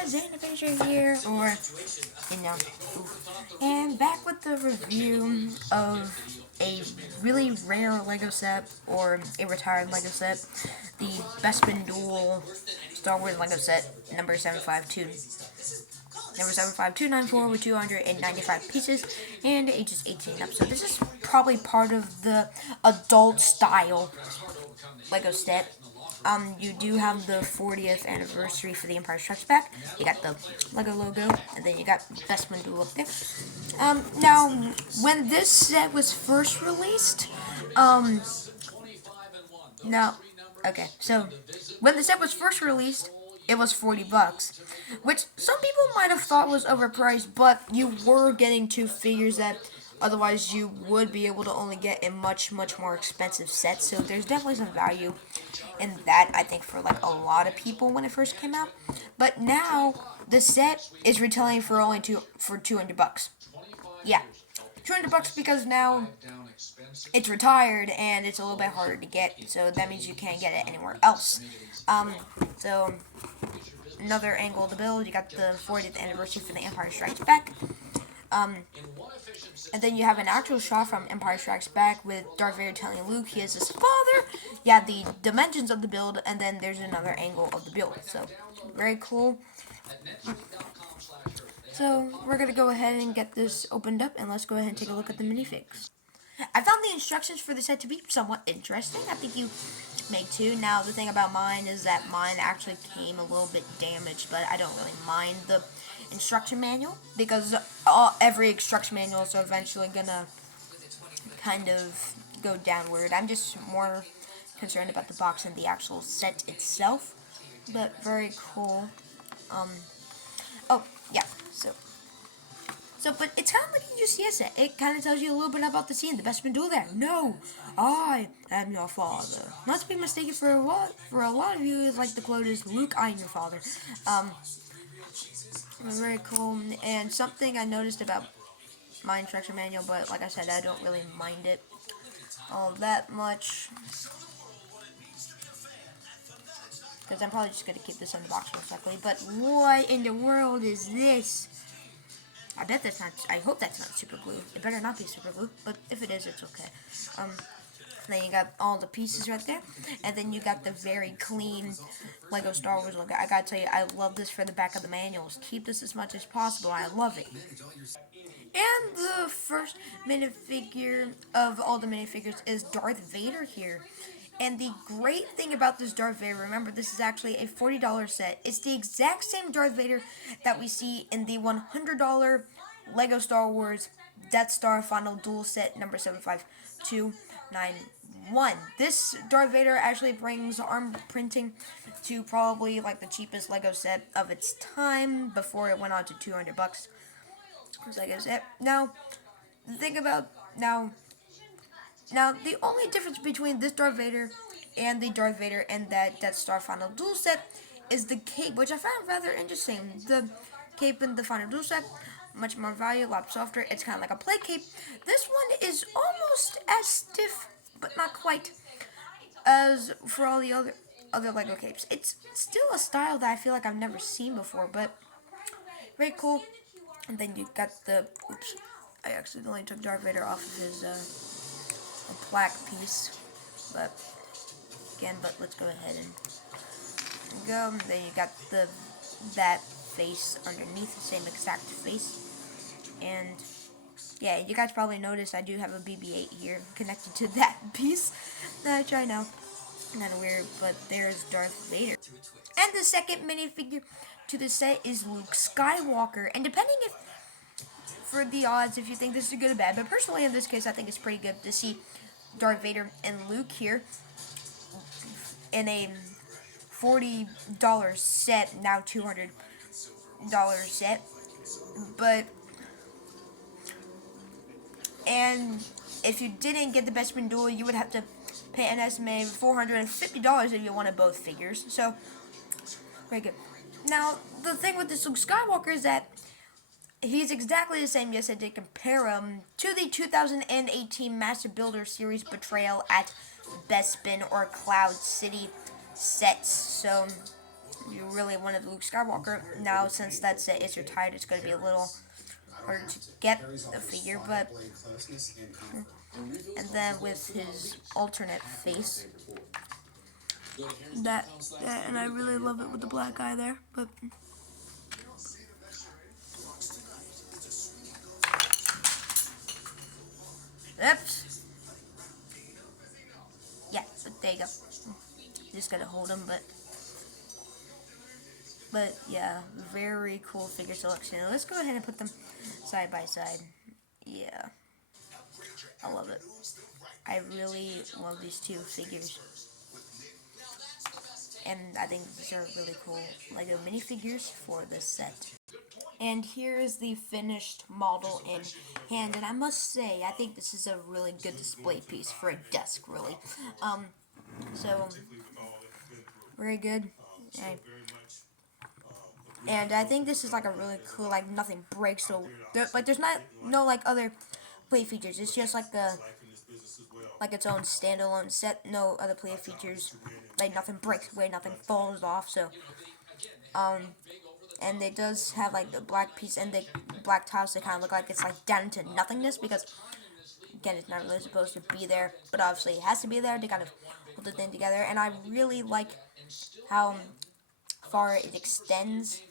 guys, Animation here, or, you know, and back with the review of a really rare Lego set, or a retired Lego set, the Bespin Duel Star Wars Lego set, number 75294 with 295 pieces, and ages 18 up. So this is probably part of the adult style Lego set. You do have the 40th anniversary for the Empire Strikes Back. You got the Lego logo, and then you got Bespin Duel up there. Now, when this set was first released, um, no, okay, so when the set was first released, it was $40, which some people might have thought was overpriced, but you were getting two figures that otherwise you would be able to only get a much more expensive set. So there's definitely some value in that, I think, for like a lot of people when it first came out. But now the set is retailing for only $200. Yeah, $200 because now it's retired and it's a little bit harder to get. So that means you can't get it anywhere else. So another angle of the build, you got the 40th anniversary for the Empire Strikes Back. And then you have an actual shot from Empire Strikes Back with Darth Vader telling Luke he is his father. You have the dimensions of the build, and then there's another angle of the build. So, very cool. So, we're going to go ahead and get this opened up, and let's go ahead and take a look at the minifigs. I found the instructions for the set to be somewhat interesting. I think you may too. Now, the thing about mine is that mine actually came a little bit damaged, but I don't really mind the instruction manual because every instruction manual is eventually gonna kind of go downward. I'm just more concerned about the box and the actual set itself, but very cool. Oh yeah, but it's kind of like a UCS set. It kind of tells you a little bit about the scene. The Bespin Duel there. No, I am your father. Not to be mistaken for a lot of you, like the quote is, Luke, I am your father. Very cool. And something I noticed about my instruction manual, but like I said, I don't really mind it all that much. Because I'm probably just going to keep this in the box most likely. But what in the world is this? I bet that's not, I hope that's not super glue. It better not be super glue, but if it is, it's okay. Then you got all the pieces right there, and then you got the very clean Lego Star Wars logo. I gotta tell you, I love this for the back of the manuals. Keep this as much as possible. I love it. And the first minifigure of all the minifigures is Darth Vader here. And the great thing about this Darth Vader, remember this is actually a $40 set. It's the exact same Darth Vader that we see in the $100 Lego Star Wars Death Star Final Duel set number 75291. This Darth Vader actually brings arm printing to probably like the cheapest Lego set of its time before it went on to $200. So I guess it. Now, the thing about now, the only difference between this Darth Vader and the Darth Vader and that Death Star Final Duel set is the cape, which I found rather interesting. The cape in the Final Duel set, much more value, a lot softer. It's kind of like a play cape. This one is almost as stiff, but not quite, as for all the other Lego capes. It's still a style that I feel like I've never seen before, but very cool. And then you got the, oops, I accidentally took Darth Vader off of his plaque piece, but let's go ahead and go. And then you got that face underneath, the same exact face. And yeah, you guys probably noticed I do have a BB-8 here connected to that piece. Which I know, kind of weird, but there's Darth Vader. And the second minifigure to the set is Luke Skywalker. And depending for the odds, if you think this is good or bad, but personally in this case, I think it's pretty good to see Darth Vader and Luke here in a $40 set, now $200 set. But, and if you didn't get the Bespin Duel, you would have to pay an estimated $450 if you wanted both figures. So, very good. Now, the thing with this Luke Skywalker is that he's exactly the same. Yes, I did compare him to the 2018 Master Builder Series Betrayal at Bespin or Cloud City sets. So, you really wanted Luke Skywalker. Now, since that set is retired, it's going to be a little harder to get the figure, but and then with his alternate face, that and I really love it with the black eye there, but oops, yeah, but there you go. Just gotta hold him, but yeah, very cool figure selection. Let's go ahead and put them side by side. Yeah, I love it. I really love these two figures, and I think these are really cool Lego minifigures for this set. And here is the finished model in hand, and I must say, I think this is a really good display piece for a desk, really. So very good. And I think this is like a really cool, like nothing breaks, so there's not no like other play features. It's just like like its own standalone set. No other play features. Like nothing breaks away, nothing falls off. So and it does have like the black piece and the black tiles that kind of look like it's like down into nothingness because again it's not really supposed to be there, but obviously it has to be there to kind of hold the thing together. And I really like how far it extends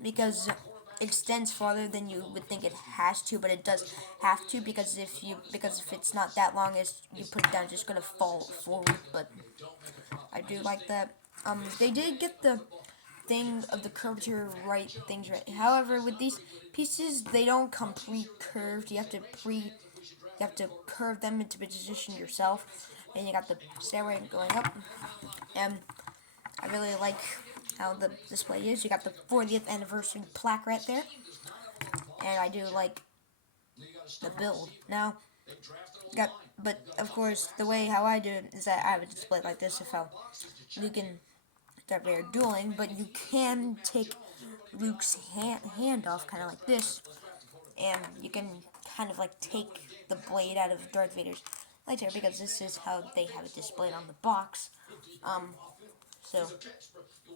because it extends farther than you would think it has to, but it does have to because if it's not that long as you put it down, it's just gonna fall forward. But I do like that. They did get the thing of the curvature things right. However, with these pieces, they don't come pre-curved. You have to curve them into position yourself, and you got the stairway going up. And I really like how the display is. You got the 40th anniversary plaque right there, and I do like the build. Now, but of course, the way how I do it is that I have a display like this of how Luke and Darth Vader dueling, but you can take Luke's hand off, kind of like this, and you can kind of like take the blade out of Darth Vader's lightsaber because this is how they have it displayed on the box. So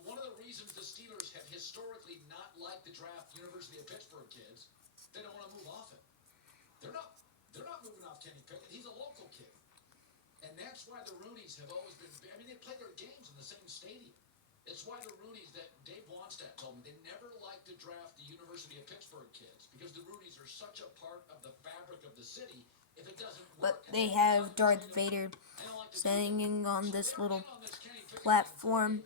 one of the reasons the Steelers have historically not liked the draft University of Pittsburgh kids, they don't want to move off it. They're not moving off Kenny Pickett. He's a local kid. And that's why the Roonies have always been, I mean, they play their games in the same stadium. It's why the Roonies, that Dave Wannstedt told me, they never like to draft the University of Pittsburgh kids because the Roonies are such a part of the fabric of the city. If it doesn't work, but they have Darth Vader standing on this little platform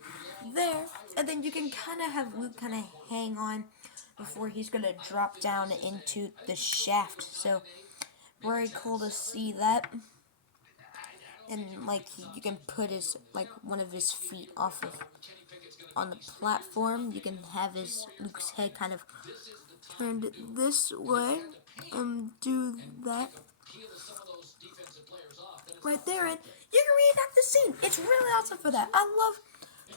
there, and then you can kind of have Luke kind of hang on before he's gonna drop down into the shaft. So very cool to see that. And like you can put his like one of his feet off of on the platform. You can have his Luke's head kind of turned this way and do that right there, and you can reenact the scene. It's really awesome for that. I love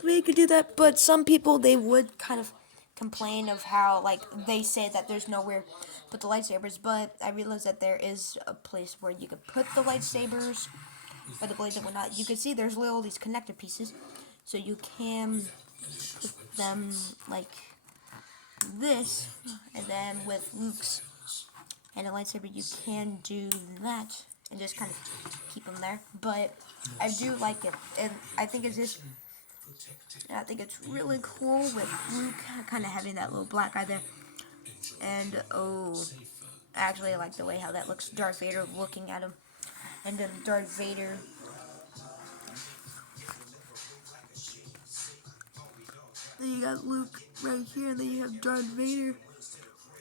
the way you could do that, but some people they would kind of complain of how like they say that there's nowhere to put the lightsabers, but I realize that there is a place where you could put the lightsabers or the blades and whatnot. You can see there's all these connector pieces, so you can put them like this, and then with Luke's and a lightsaber you can do that and just kind of keep them there. But I do like it, and I think it's really cool with Luke kind of having that little black eye there. And oh, actually I like the way how that looks. Darth Vader looking at him, and then Darth Vader. Then you got Luke right here, and then you have Darth Vader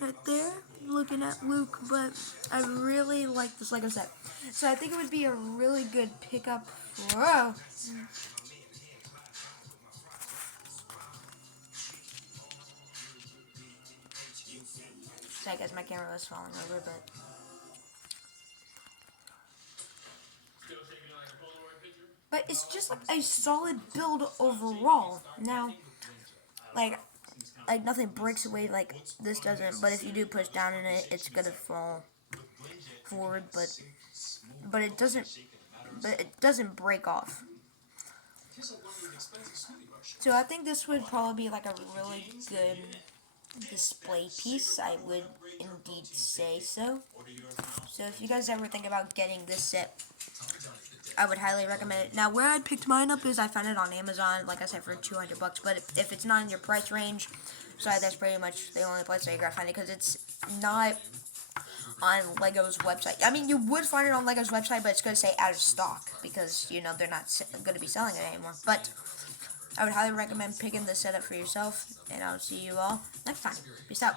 right there looking at Luke. But I really like this Lego set, so I think it would be a really good pickup. Whoa. Sorry guys, my camera was falling over, but it's just like a solid build overall. Now, like nothing breaks away like this doesn't, but if you do push down in it, it's gonna fall forward, but it doesn't break off. So I think this would probably be like a really good display piece. I would indeed say so. So if you guys ever think about getting this set, I would highly recommend it. Now, where I picked mine up is I found it on Amazon, like I said, for 200 bucks. But if it's not in your price range, so that's pretty much the only place that you're gonna find it, because it's not on Lego's website. I mean, you would find it on Lego's website, but it's gonna say out of stock because they're not gonna be selling it anymore. But I would highly recommend picking this setup for yourself, and I'll see you all next time. Peace out.